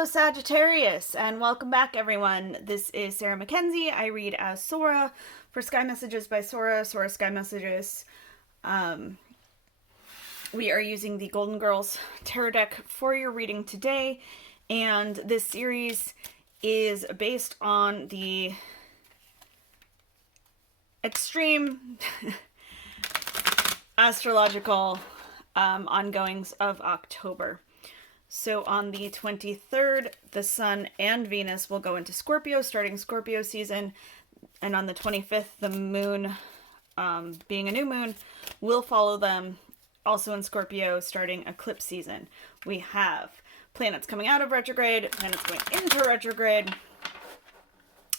Hello, Sagittarius, and welcome back, everyone. This is Sarah Mackenzie. I read as Sora for Sky Messages by Sora, Sora Sky Messages. We are using the Golden Girls Tarot deck for your reading today, and this series is based on the extreme astrological ongoings of October. So on the 23rd, the Sun and Venus will go into Scorpio, starting Scorpio season. And on the 25th, the Moon, being a new moon, will follow them, also in Scorpio, starting eclipse season. We have planets coming out of retrograde, planets going into retrograde,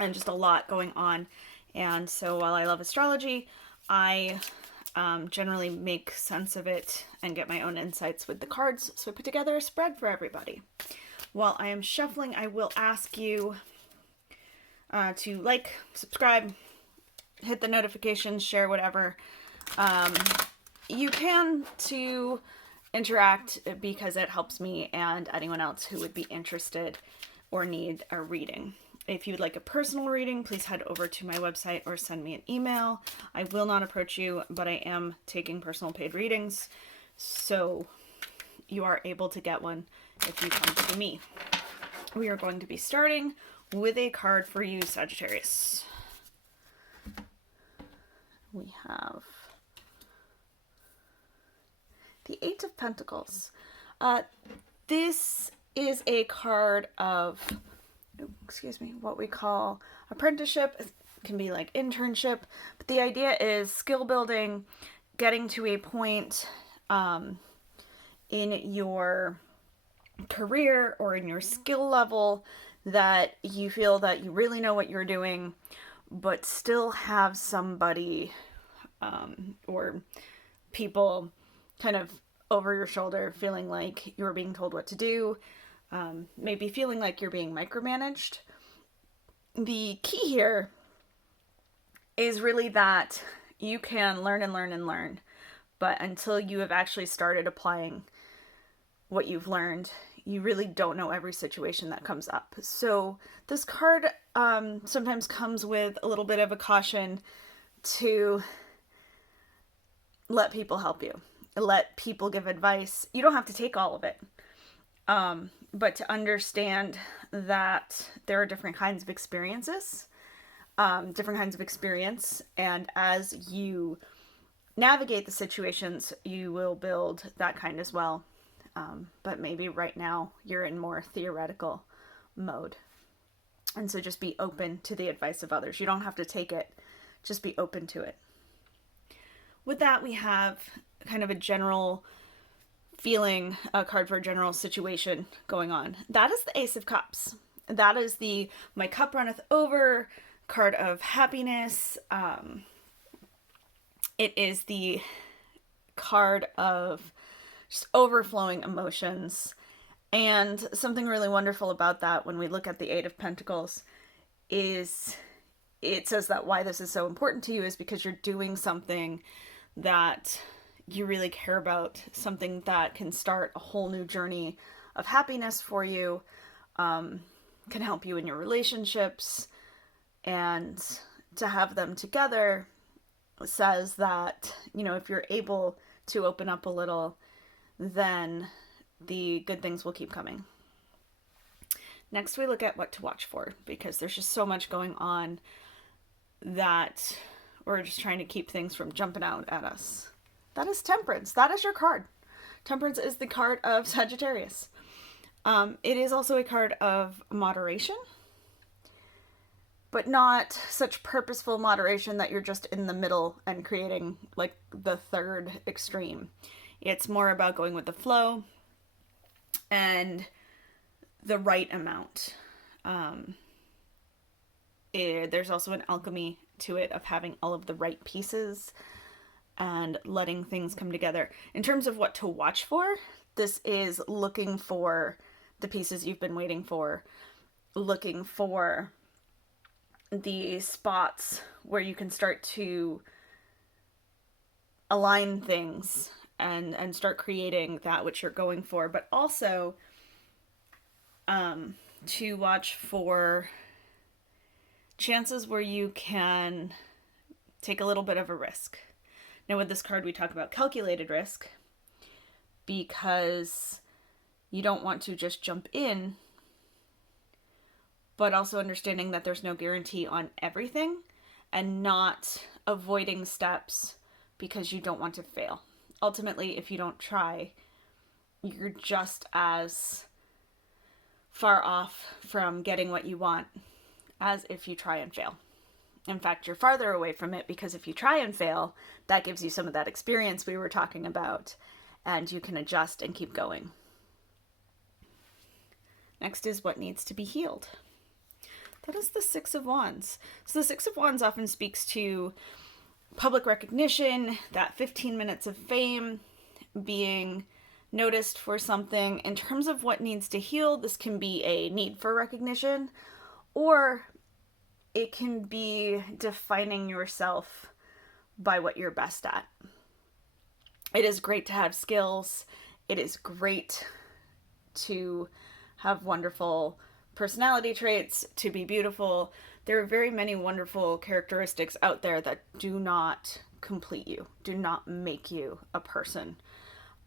and just a lot going on. And so while I love astrology, I generally make sense of it and get my own insights with the cards, so I put together a spread for everybody. While I am shuffling, I will ask you to like, subscribe, hit the notifications, share whatever you can to interact, because it helps me and anyone else who would be interested or need a reading. If you would like a personal reading, please head over to my website or send me an email. I will not approach you, but I am taking personal paid readings, so you are able to get one if you come to me. We are going to be starting with a card for you, Sagittarius. We have the Eight of Pentacles. This is a card of what we call apprenticeship. It can be like internship, but the idea is skill building, getting to a point in your career or in your skill level that you feel that you really know what you're doing, but still have somebody or people kind of over your shoulder feeling like you're being told what to do. Maybe feeling like you're being micromanaged. The key here is really that you can learn and learn and learn, but until you have actually started applying what you've learned, you really don't know every situation that comes up. So this card sometimes comes with a little bit of a caution to let people help you, let people give advice. You don't have to take all of it. But to understand that there are different kinds of experiences, different kinds of experience, and as you navigate the situations, you will build that kind as well. But maybe right now you're in more theoretical mode. And so just be open to the advice of others. You don't have to take it, just be open to it. With that, we have kind of a general feeling, a card for a general situation going on. That is the Ace of Cups. That is the my cup runneth over card of happiness. It is the card of just overflowing emotions. And something really wonderful about that when we look at the Eight of Pentacles is it says that why this is so important to you is because you're doing something that you really care about, something that can start a whole new journey of happiness for you, can help you in your relationships, and to have them together says that, you know, if you're able to open up a little, then the good things will keep coming. Next, we look at what to watch for, because there's just so much going on that we're just trying to keep things from jumping out at us. That is Temperance. That is your card. Temperance is the card of Sagittarius. It is also a card of moderation, but not such purposeful moderation that you're just in the middle and creating like the third extreme. It's more about going with the flow and the right amount. There's also an alchemy to it of having all of the right pieces and letting things come together. In terms of what to watch for, this is looking for the pieces you've been waiting for, looking for the spots where you can start to align things and start creating that which you're going for, but also to watch for chances where you can take a little bit of a risk. Now with this card we talk about calculated risk because you don't want to just jump in, but also understanding that there's no guarantee on everything and not avoiding steps because you don't want to fail. Ultimately, if you don't try, you're just as far off from getting what you want as if you try and fail. In fact, you're farther away from it because if you try and fail, that gives you some of that experience we were talking about, and you can adjust and keep going. Next is what needs to be healed. That is the Six of Wands. So the Six of Wands often speaks to public recognition, that 15 minutes of fame, being noticed for something. In terms of what needs to heal, this can be a need for recognition, or it can be defining yourself by what you're best at. It is great to have skills. It is great to have wonderful personality traits, to be beautiful. There are very many wonderful characteristics out there that do not complete you, do not make you a person,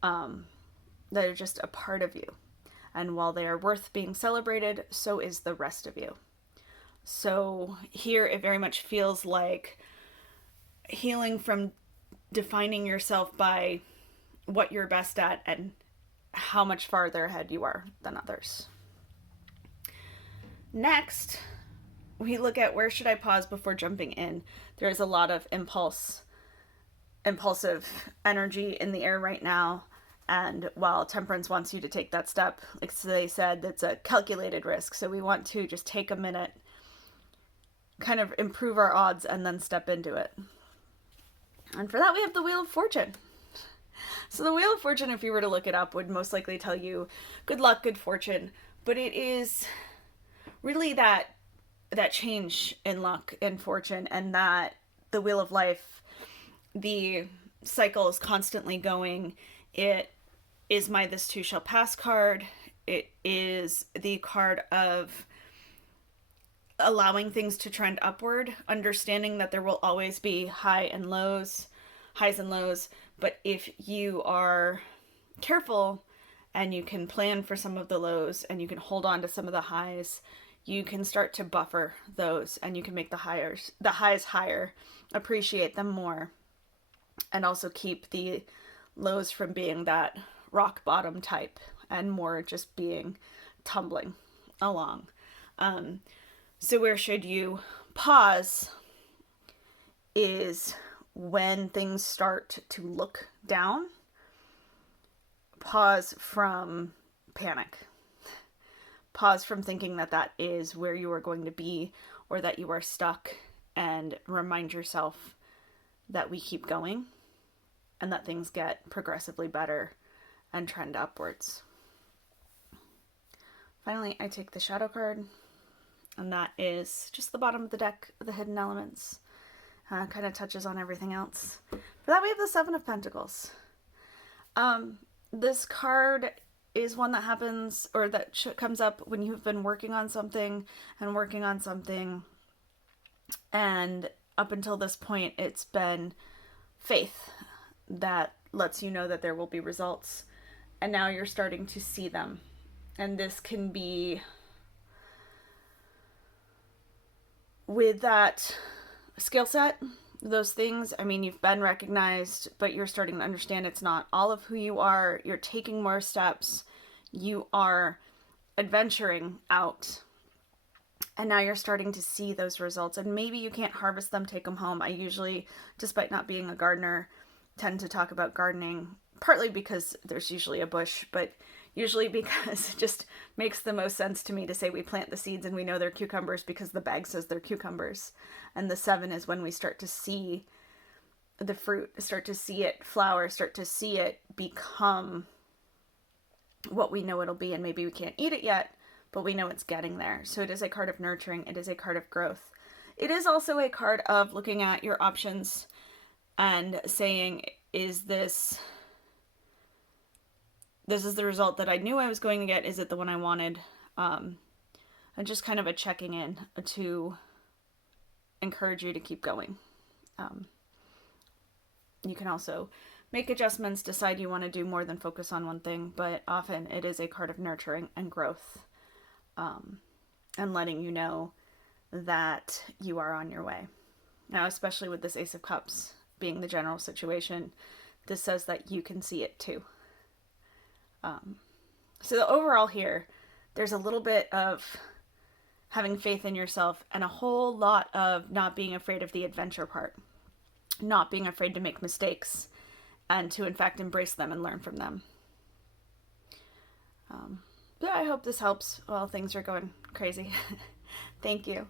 that are just a part of you. And while they are worth being celebrated, so is the rest of you. So here it very much feels like healing from defining yourself by what you're best at and how much farther ahead you are than others. Next, we look at where should I pause before jumping in. There is a lot of impulsive energy in the air right now. And while Temperance wants you to take that step, like they said, it's a calculated risk. So we want to just take a minute, kind of improve our odds, and then step into it. And for that, we have the Wheel of Fortune. So the Wheel of Fortune, if you were to look it up, would most likely tell you good luck, good fortune. But it is really that change in luck and fortune, and that the Wheel of Life, the cycle is constantly going. It is my This Too Shall Pass card. It is the card of allowing things to trend upward, understanding that there will always be highs and lows, but if you are careful and you can plan for some of the lows and you can hold on to some of the highs, you can start to buffer those and you can make the highs higher, appreciate them more, and also keep the lows from being that rock bottom type and more just being tumbling along. So where should you pause is when things start to look down. Pause from panic. Pause from thinking that that is where you are going to be or that you are stuck, and remind yourself that we keep going and that things get progressively better and trend upwards. Finally, I take the Shadow card, and that is just the bottom of the deck of the hidden elements. Kind of touches on everything else. For that, we have the Seven of Pentacles. This card is one that happens, or that comes up when you've been working on something, and up until this point, it's been faith that lets you know that there will be results, and now you're starting to see them. And this can be with that skill set, those things. I mean, you've been recognized, but you're starting to understand it's not all of who you are. You're taking more steps. You are adventuring out. And now you're starting to see those results. And maybe you can't harvest them, take them home. I usually, despite not being a gardener, tend to talk about gardening, partly because there's usually a bush, but usually because it just makes the most sense to me to say we plant the seeds and we know they're cucumbers because the bag says they're cucumbers. And the 7 is when we start to see the fruit, start to see it flower, start to see it become what we know it'll be. And maybe we can't eat it yet, but we know it's getting there. So it is a card of nurturing. It is a card of growth. It is also a card of looking at your options and saying, is this is the result that I knew I was going to get? Is it the one I wanted? And just kind of a checking in to encourage you to keep going. You can also make adjustments, decide you want to do more than focus on one thing, but often it is a card of nurturing and growth, and letting you know that you are on your way. Now, especially with this Ace of Cups being the general situation, this says that you can see it too. So the overall here, there's a little bit of having faith in yourself and a whole lot of not being afraid of the adventure part, not being afraid to make mistakes and to in fact embrace them and learn from them. But I hope this helps while things are going crazy. Thank you.